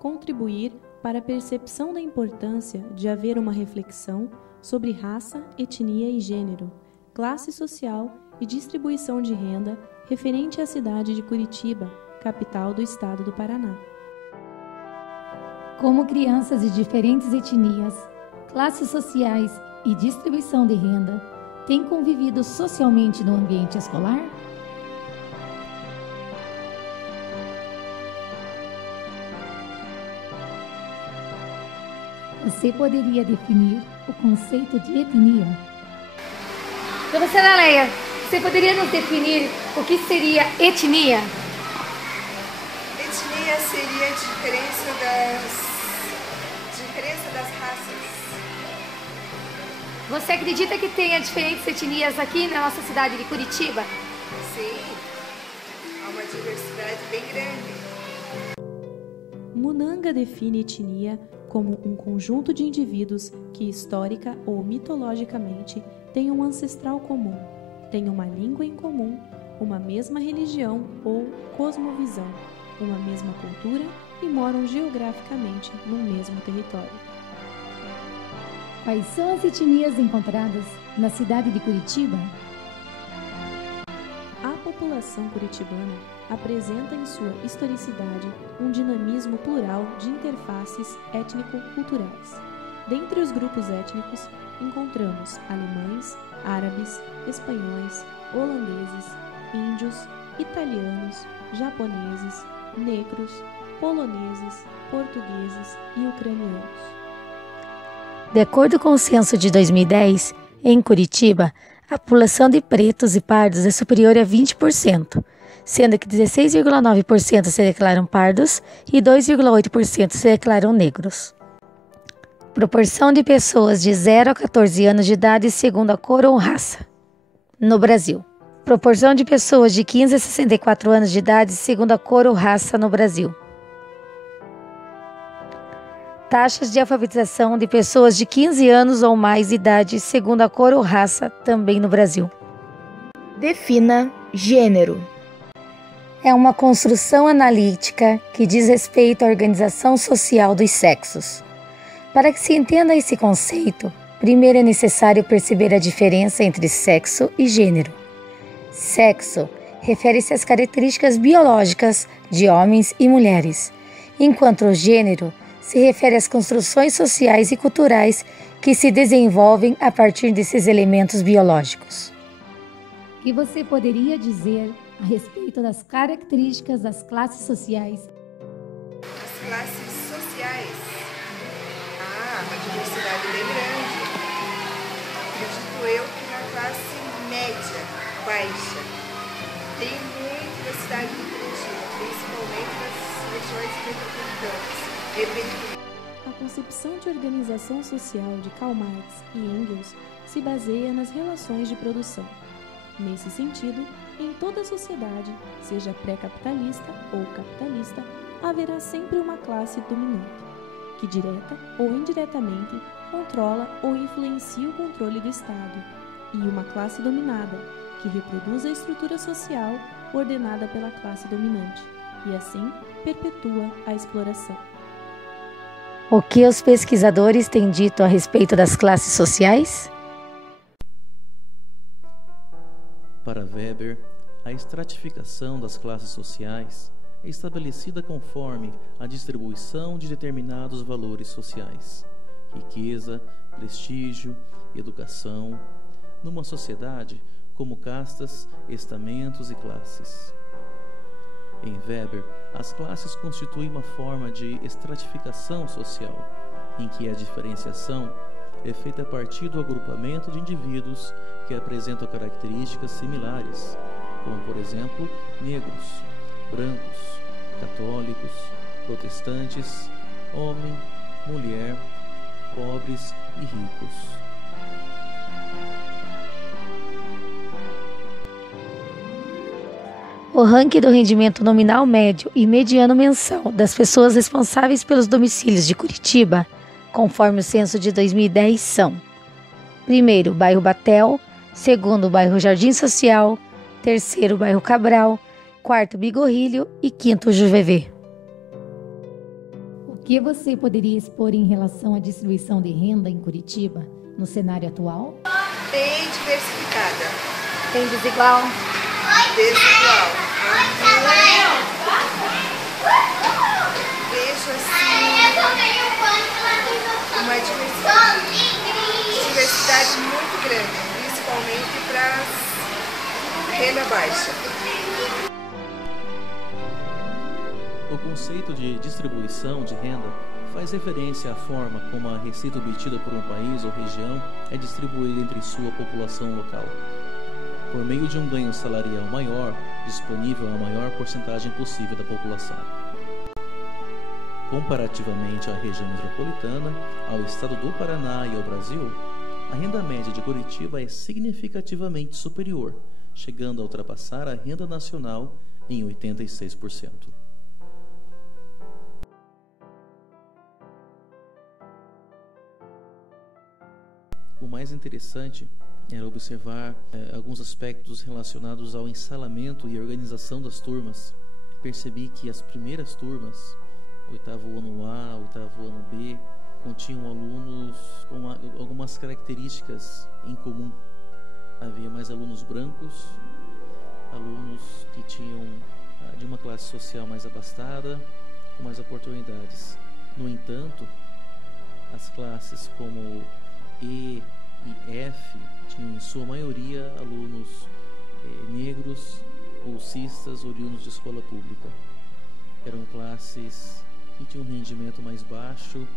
contribuir para a percepção da importância de haver uma reflexão sobre raça, etnia e gênero, classe social e distribuição de renda referente à cidade de Curitiba, capital do estado do Paraná. Como crianças de diferentes etnias, classes sociais e distribuição de renda têm convivido socialmente no ambiente escolar? Você poderia definir o conceito de etnia? Professora Leia, você poderia nos definir o que seria etnia? Etnia seria a diferença das raças. Você acredita que tenha diferentes etnias aqui na nossa cidade de Curitiba? Sim, há uma diversidade bem grande. Munanga define etnia como um conjunto de indivíduos que histórica ou mitologicamente têm um ancestral comum, têm uma língua em comum, uma mesma religião ou cosmovisão, uma mesma cultura e moram geograficamente no mesmo território. Quais são as etnias encontradas na cidade de Curitiba? A população curitibana apresenta em sua historicidade um dinamismo plural de interfaces étnico-culturais. Dentre os grupos étnicos, encontramos alemães, árabes, espanhóis, holandeses, índios, italianos, japoneses, negros, poloneses, portugueses e ucranianos. De acordo com o censo de 2010, em Curitiba, a população de pretos e pardos é superior a 20%, sendo que 16,9% se declaram pardos e 2,8% se declaram negros. Proporção de pessoas de 0 a 14 anos de idade segundo a cor ou raça. No Brasil. Proporção de pessoas de 15 a 64 anos de idade segundo a cor ou raça no Brasil. Taxas de alfabetização de pessoas de 15 anos ou mais de idade segundo a cor ou raça também no Brasil. Defina gênero. É uma construção analítica que diz respeito à organização social dos sexos. Para que se entenda esse conceito, primeiro é necessário perceber a diferença entre sexo e gênero. Sexo refere-se às características biológicas de homens e mulheres, enquanto o gênero se refere às construções sociais e culturais que se desenvolvem a partir desses elementos biológicos. O que você poderia dizer a respeito das características das classes sociais? As classes sociais. Uma diversidade bem grande. Acredito eu que na classe média, baixa, tem muito da cidade de Curitiba, principalmente nas regiões metropolitanas. A concepção de organização social de Karl Marx e Engels se baseia nas relações de produção. Nesse sentido, em toda a sociedade, seja pré-capitalista ou capitalista, haverá sempre uma classe dominante, que direta ou indiretamente controla ou influencia o controle do Estado, e uma classe dominada, que reproduz a estrutura social ordenada pela classe dominante, e assim perpetua a exploração. O que os pesquisadores têm dito a respeito das classes sociais? Para Weber, a estratificação das classes sociais é estabelecida conforme a distribuição de determinados valores sociais, riqueza, prestígio, educação, numa sociedade como castas, estamentos e classes. Em Weber, as classes constituem uma forma de estratificação social, em que a diferenciação é feita a partir do agrupamento de indivíduos que apresentam características similares, como, por exemplo, negros, brancos, católicos, protestantes, homem, mulher, pobres e ricos. O ranking do rendimento nominal médio e mediano mensal das pessoas responsáveis pelos domicílios de Curitiba, conforme o censo de 2010, são: primeiro, bairro Batel; segundo, bairro Jardim Social; terceiro, bairro Cabral; quarto, Bigorrilho e quinto, Juvevê. O que você poderia expor em relação à distribuição de renda em Curitiba no cenário atual? Bem diversificada. Bem desigual. Desigual. Vejo assim uma diversidade muito grande, principalmente para renda baixa. O conceito de distribuição de renda faz referência à forma como a receita obtida por um país ou região é distribuída entre sua população local, por meio de um ganho salarial maior, disponível à maior porcentagem possível da população. Comparativamente à região metropolitana, ao estado do Paraná e ao Brasil, a renda média de Curitiba é significativamente superior, chegando a ultrapassar a renda nacional em 86%. O mais interessante era observar alguns aspectos relacionados ao ensalamento e organização das turmas. Percebi que as primeiras turmas, oitavo ano A, oitavo ano B, continham alunos com algumas características em comum. Havia mais alunos brancos, alunos que tinham de uma classe social mais abastada, com mais oportunidades. No entanto, as classes como E e F tinham em sua maioria alunos negros, bolsistas, oriundos de escola pública. Eram classes que tinham um rendimento mais baixo,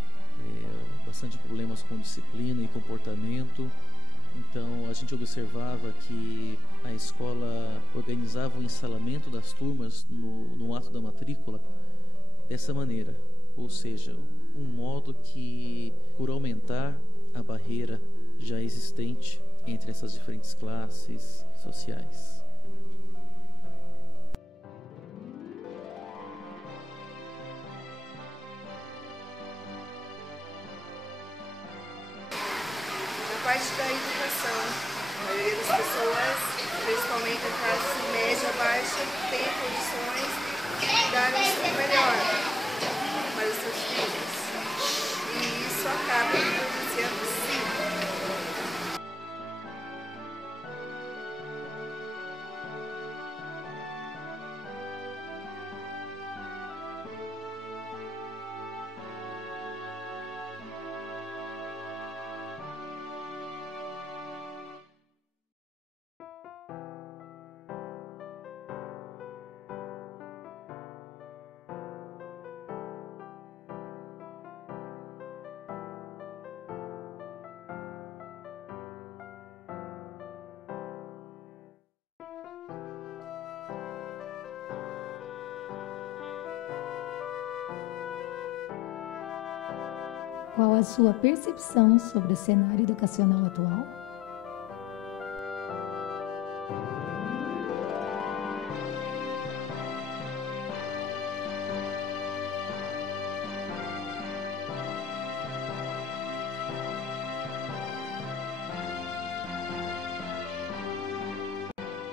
bastante problemas com disciplina e comportamento. Então a gente observava que a escola organizava o ensalamento das turmas no ato da matrícula dessa maneira, ou seja, um modo que, por aumentar a barreira já existente entre essas diferentes classes sociais. Na parte da educação, a maioria das pessoas, principalmente a classe média baixa, tem condições de dar um ensino melhor para os seus filhos. E isso acaba influenciando sim. Qual a sua percepção sobre o cenário educacional atual?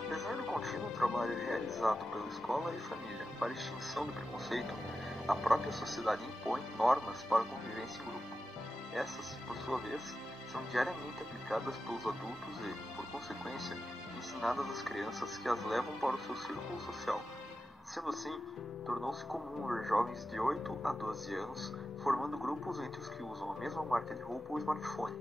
Apesar do contínuo trabalho realizado pela escola e família para a extinção do preconceito, a própria sociedade impõe normas para a convivência em grupo. Essas, por sua vez, são diariamente aplicadas pelos adultos e, por consequência, ensinadas às crianças que as levam para o seu círculo social. Sendo assim, tornou-se comum ver jovens de 8 a 12 anos formando grupos entre os que usam a mesma marca de roupa ou smartphone,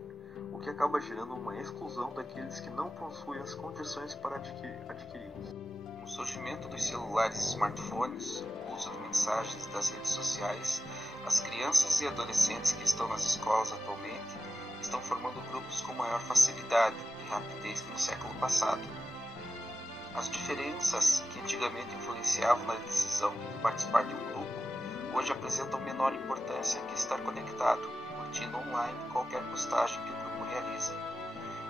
o que acaba gerando uma exclusão daqueles que não possuem as condições para adquiri-los. O surgimento dos celulares e smartphones, o uso de mensagens das redes sociais, as crianças e adolescentes que estão nas escolas atualmente estão formando grupos com maior facilidade e rapidez que no século passado. As diferenças que antigamente influenciavam na decisão de participar de um grupo, hoje apresentam menor importância que estar conectado, curtindo online qualquer postagem que o grupo realiza.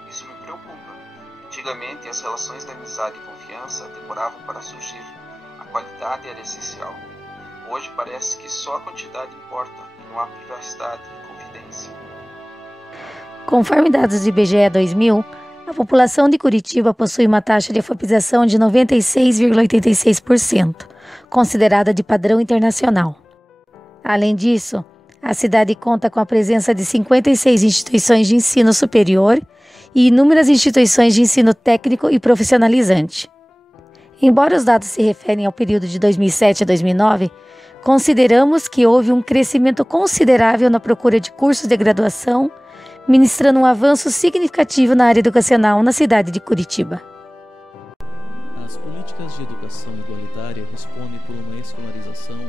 Isso me preocupa. Antigamente, as relações de amizade e confiança demoravam para surgir. A qualidade era essencial. Hoje parece que só a quantidade importa e não há privacidade e confidência. Conforme dados do IBGE 2000, a população de Curitiba possui uma taxa de alfabetização de 96,86%, considerada de padrão internacional. Além disso, A cidade conta com a presença de 56 instituições de ensino superior e inúmeras instituições de ensino técnico e profissionalizante. Embora os dados se referem ao período de 2007 a 2009, consideramos que houve um crescimento considerável na procura de cursos de graduação, ministrando um avanço significativo na área educacional na cidade de Curitiba. As políticas de educação igualitária respondem por uma escolarização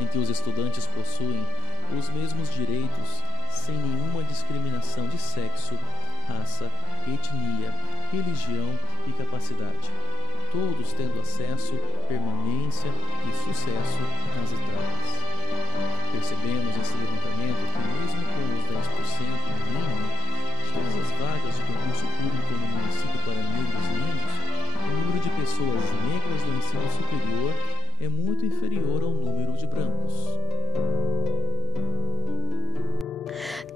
em que os estudantes possuem os mesmos direitos sem nenhuma discriminação de sexo, raça, etnia, religião e capacidade, todos tendo acesso, permanência e sucesso nas etapas. Percebemos nesse levantamento que mesmo com os 10% no mínimo de todas as vagas de concurso público no município para negros e índios, o número de pessoas negras do ensino superior é muito inferior ao número de brancos.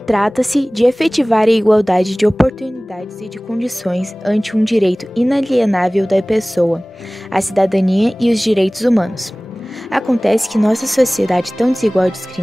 Trata-se de efetivar a igualdade de oportunidades e de condições ante um direito inalienável da pessoa, a cidadania e os direitos humanos. Acontece que nossa sociedade tão desigual e discriminada